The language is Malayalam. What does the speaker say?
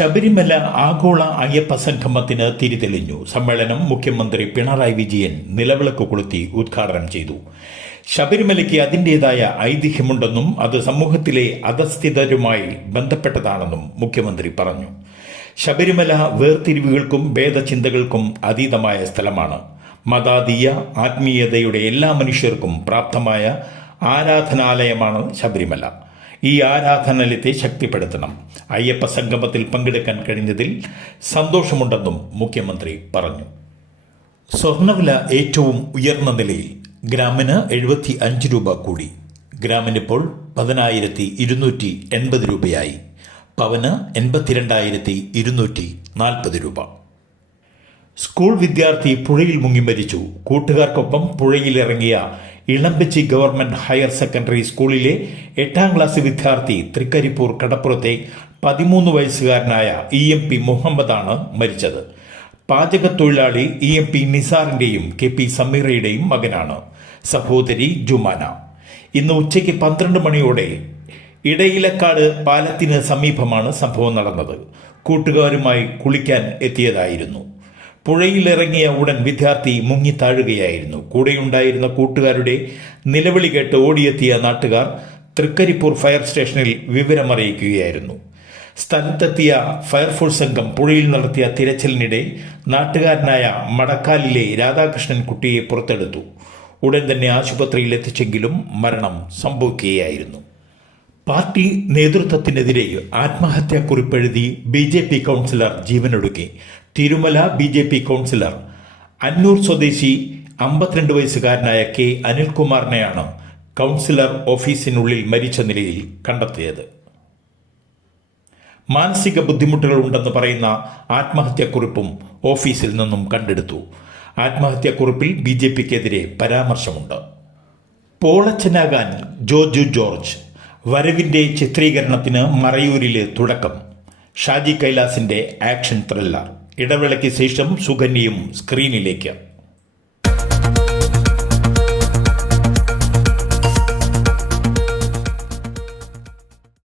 ശബരിമല ആഗോള അയ്യപ്പ സംഗമത്തിന് തിരിതെളിഞ്ഞു. സമ്മേളനം മുഖ്യമന്ത്രി പിണറായി വിജയൻ നിലവിളക്ക് കൊളുത്തി ഉദ്ഘാടനം ചെയ്തു. ശബരിമലയ്ക്ക് അതിൻ്റെതായ ഐതിഹ്യമുണ്ടെന്നും അത് സമൂഹത്തിലെ അധസ്ഥിതരുമായി ബന്ധപ്പെട്ടതാണെന്നും മുഖ്യമന്ത്രി പറഞ്ഞു. ശബരിമല വേർതിരിവുകൾക്കും ഭേദചിന്തകൾക്കും അതീതമായ സ്ഥലമാണ്. മതാതീയ ആത്മീയതയുടെ എല്ലാ മനുഷ്യർക്കും പ്രാപ്തമായ ആരാധനാലയമാണ് ശബരിമല. ഈ ആരാധനാലയത്തെ ശക്തിപ്പെടുത്തണം. അയ്യപ്പ സംഗമത്തിൽ പങ്കെടുക്കാൻ കഴിഞ്ഞതിൽ സന്തോഷമുണ്ടെന്നും മുഖ്യമന്ത്രി പറഞ്ഞു. സ്വർണ്ണവില ഏറ്റവും ഉയർന്ന നിലയിൽ. ഗ്രാമിന് 75 രൂപ കൂടി. ഗ്രാമിനിപ്പോൾ 10,280 രൂപയായി. പവന് 82,240 രൂപ. സ്കൂൾ വിദ്യാർത്ഥി പുഴയിൽ മുങ്ങി മരിച്ചു. കൂട്ടുകാർക്കൊപ്പം പുഴയിലിറങ്ങിയ ഇളമ്പച്ചി ഗവൺമെന്റ് ഹയർ സെക്കൻഡറി സ്കൂളിലെ 8ാം ക്ലാസ് വിദ്യാർത്ഥി തൃക്കരിപ്പൂർ കടപ്പുറത്തെ 13 വയസ്സുകാരനായ EMP മുഹമ്മദാണ് മരിച്ചത്. പാചകത്തൊഴിലാളി EMP നിസാറിന്റെയും KP സമീറയുടെയും മകനാണ്. സഹോദരി ജുമാന. ഇന്ന് ഉച്ചയ്ക്ക് 12 മണിയോടെ ഇടയിലക്കാട് പാലത്തിന് സമീപമാണ് സംഭവം നടന്നത്. കൂട്ടുകാരുമായി കുളിക്കാൻ എത്തിയതായിരുന്നു. പുഴയിലിറങ്ങിയ ഉടൻ വിദ്യാർത്ഥി മുങ്ങിത്താഴുകയായിരുന്നു. കൂടെയുണ്ടായിരുന്ന കൂട്ടുകാരുടെ നിലവിളി കേട്ട് ഓടിയെത്തിയ നാട്ടുകാർ തൃക്കരിപ്പൂർ ഫയർ സ്റ്റേഷനിൽ വിവരമറിയിക്കുകയായിരുന്നു. സ്ഥലത്തെത്തിയ ഫയർഫോഴ്സ് സംഘം പുഴയിൽ നടത്തിയ തിരച്ചിലിനിടെ നാട്ടുകാരനായ മടക്കാലിലെ രാധാകൃഷ്ണൻ കുട്ടിയെ പുറത്തെടുത്തു. ഉടൻ തന്നെ ആശുപത്രിയിൽ എത്തിച്ചെങ്കിലും മരണം സംഭവിക്കുകയായിരുന്നു. പാർട്ടി നേതൃത്വത്തിനെതിരെ ആത്മഹത്യാക്കുറിപ്പെഴുതി BJP കൗൺസിലർ ജീവനൊടുക്കി. തിരുമല BJP കൗൺസിലർ അന്നൂർ സ്വദേശി 52 വയസ്സുകാരനായ K അനിൽകുമാറിനെയാണ് കൗൺസിലർ ഓഫീസിനുള്ളിൽ മരിച്ച നിലയിൽ കണ്ടെത്തിയത്. മാനസിക ബുദ്ധിമുട്ടുകൾ ഉണ്ടെന്ന് പറയുന്ന ആത്മഹത്യാക്കുറിപ്പും ഓഫീസിൽ നിന്നും കണ്ടെടുത്തു. ആത്മഹത്യാക്കുറിപ്പിൽ BJPക്കെതിരെ പരാമർശമുണ്ട്. പോളച്ചനാകാൻ ജോജു ജോർജ്. വരവിന്റെ ചിത്രീകരണത്തിന് മറയൂരിലെ തുടക്കം. ഷാജി കൈലാസിന്റെ ആക്ഷൻ ത്രില്ലർ. ഇടവേളയ്ക്ക് ശേഷം സുകന്യയും സ്ക്രീനിലേക്ക്.